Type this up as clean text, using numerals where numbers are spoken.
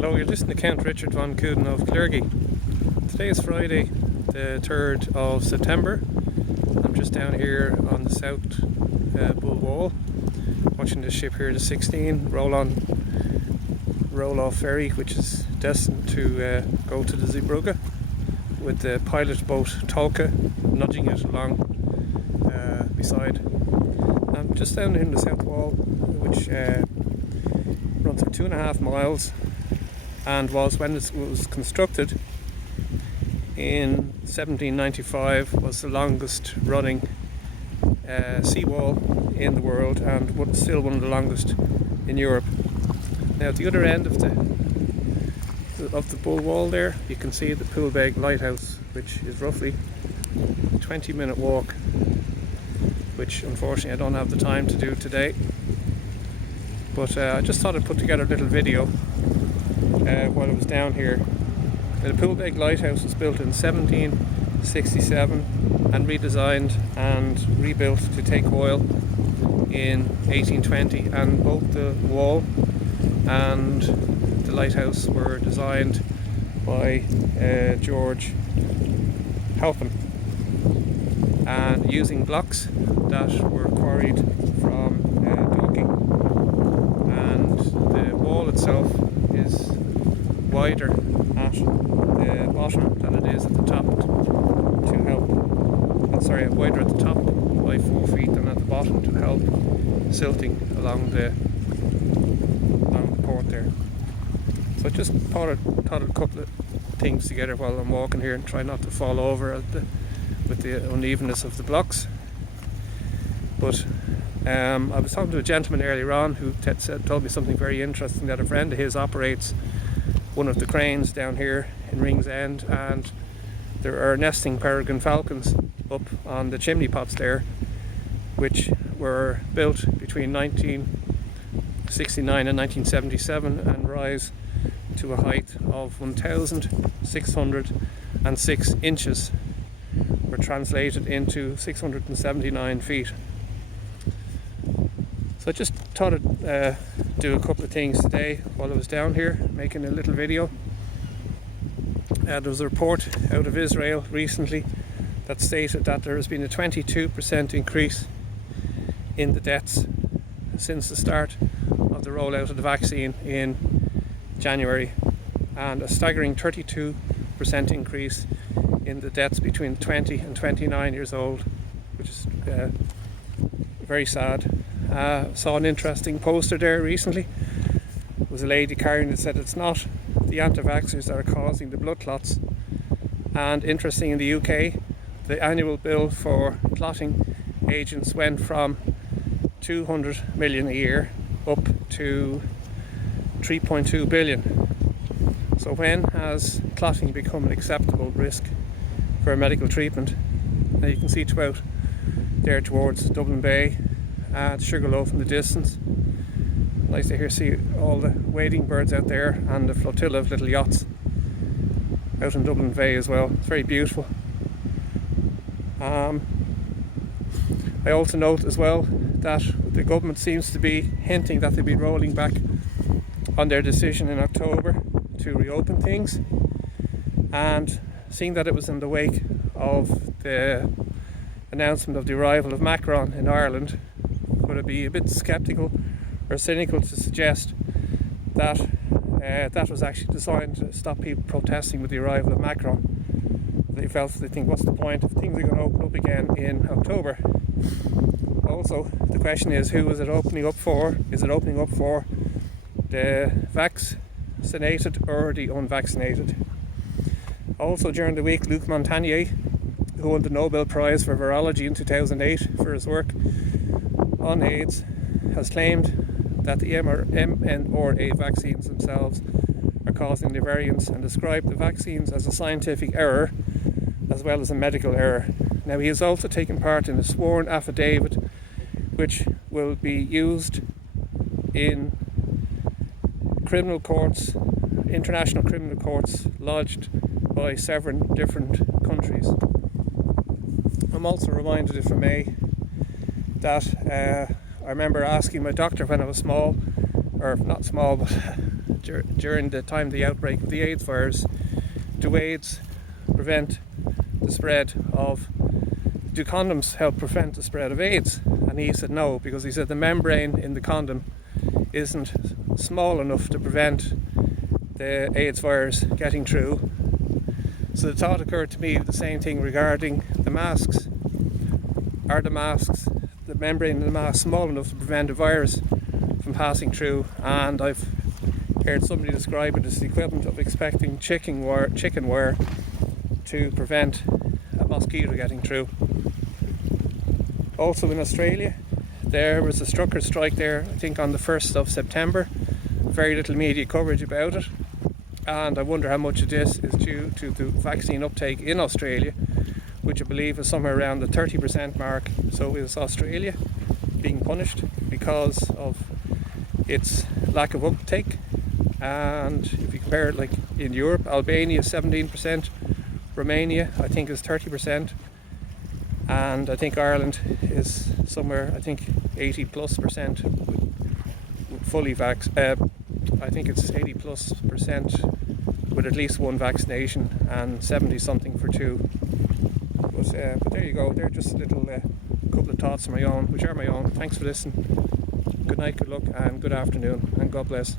Hello, you're listening to Count Richard von Coudenhove Kalergi. Today is Friday, the 3rd of September. I'm just down here on the south Bull Wall, watching this ship here, the 16, roll-off ferry, which is destined to go to the Zeebrugge, with the pilot boat Tolka nudging it along beside. I'm just down here in the south wall, which runs for 2.5 miles, and was, when it was constructed in 1795, was the longest running seawall in the world, and still one of the longest in Europe. Now at the other end of the Bull Wall there, you can see the Poolbeg Lighthouse, which is roughly a 20-minute walk, which unfortunately I don't have the time to do today. But I just thought I'd put together a little video while I was down here. The Poolbeg Lighthouse was built in 1767 and redesigned and rebuilt to take oil in 1820, and both the wall and the lighthouse were designed by George Halpin, and using blocks that were quarried from Dorking. And the wall itself is wider at the bottom than it is at the top wider at the top by 4 feet than at the bottom, to help silting along the port there. So I just thought a couple of things together while I'm walking here, and try not to fall over with the unevenness of the blocks. But I was talking to a gentleman earlier on who told me something very interesting, that a friend of his operates one of the cranes down here in Ringsend, and there are nesting peregrine falcons up on the chimney pots there, which were built between 1969 and 1977 and rise to a height of 1,606 inches, were translated into 679 feet. So I just thought I'd do a couple of things today while I was down here making a little video. There was a report out of Israel recently that stated that there has been a 22% increase in the deaths since the start of the rollout of the vaccine in January, and a staggering 32% increase in the deaths between 20 and 29 years old, which is very sad. Saw an interesting poster there recently. There was a lady carrying it, said it's not the anti-vaxxers that are causing the blood clots. And interesting, in the UK, the annual bill for clotting agents went from 200 million a year up to 3.2 billion. So when has clotting become an acceptable risk for medical treatment? Now you can see throughout there towards Dublin Bay and Sugarloaf in the distance. Nice to hear, see all the wading birds out there, and the flotilla of little yachts out in Dublin Bay as well. It's very beautiful. I also note as well that the government seems to be hinting that they'll be rolling back on their decision in October to reopen things, and seeing that it was in the wake of the announcement of the arrival of Macron in Ireland, would it be a bit sceptical or cynical to suggest that that was actually designed to stop people protesting with the arrival of Macron? They think, what's the point if things are going to open up again in October? Also, the question is, who is it opening up for? Is it opening up for the vaccinated or the unvaccinated? Also during the week, Luc Montagnier, who won the Nobel Prize for Virology in 2008 for his work on AIDS, has claimed that the mRNA vaccines themselves are causing the variants, and described the vaccines as a scientific error as well as a medical error. Now, he has also taken part in a sworn affidavit which will be used in criminal courts, international criminal courts lodged by several different countries. I'm also reminded, if I may, that I remember asking my doctor when I was small or not small, but during the time of the outbreak of the AIDS virus, do AIDS prevent the spread of, do condoms help prevent the spread of AIDS? And he said no, because he said the membrane in the condom isn't small enough to prevent the AIDS virus getting through. So the thought occurred to me, the same thing regarding the masks. Are the masks, the membrane in the mask, small enough to prevent a virus from passing through? And I've heard somebody describe it as the equivalent of expecting chicken wire to prevent a mosquito getting through. Also in Australia, there was a trucker strike there, I think on the 1st of September. Very little media coverage about it, and I wonder how much of this is due to the vaccine uptake in Australia, which I believe is somewhere around the 30% mark. So is Australia being punished because of its lack of uptake? And if you compare it, like in Europe, Albania is 17%, Romania I think is 30%, and I think Ireland is somewhere, I think 80+% fully vaccinated. I think it's 80+% with at least one vaccination, and 70 something for two. But there you go. They're just a little couple of thoughts of my own, which are my own. Thanks for listening. Good night, good luck, and good afternoon, and God bless.